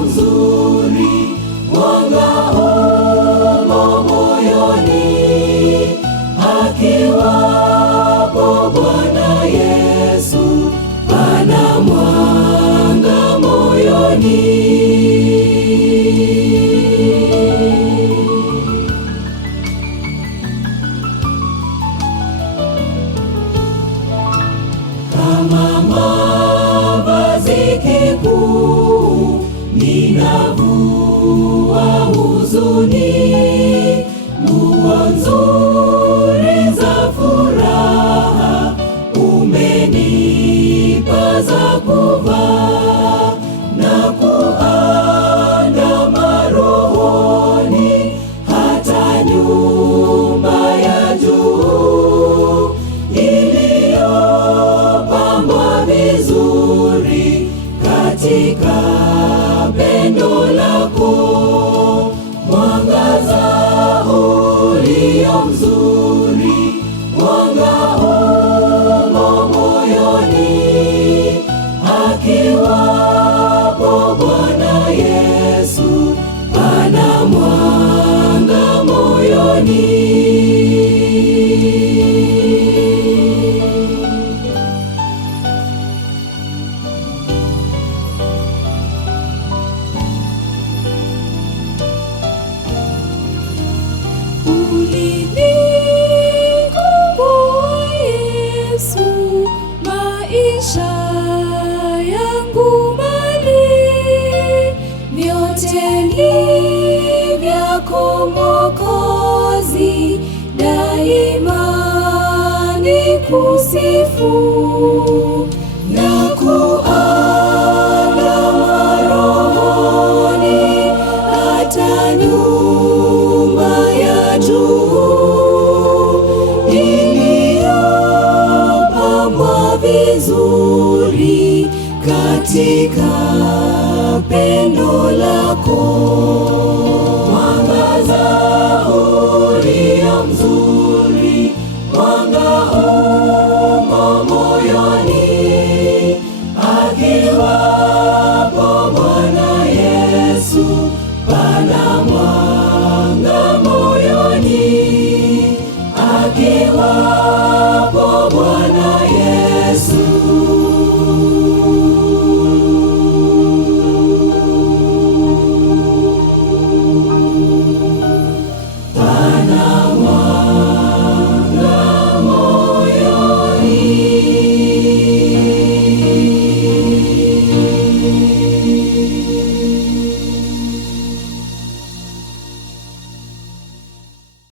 ulio mzuri, mwanga umo moyoni, akiwapo Bwana Yesu, pana mwanga moyoni. Kama mavazi kikuu, ninavua huzuni, nguo nzuri za furaha umenipa za kuvaa, na kuandama rohoni hata nyumba ya juu iliyopambwa vizuri katika pendo lako, mwangaza ulio mzuri, mwanga umo moyoni, akiwapo Bwana Yesu, pana mwanga moyoni. Ulinikomboa Yesu, maisha yangu mali, vyote ni vyako Mwokozi, daima nikusifu na kuandama rohoni hata nyumba ya juu iliyopambwa vizuri katika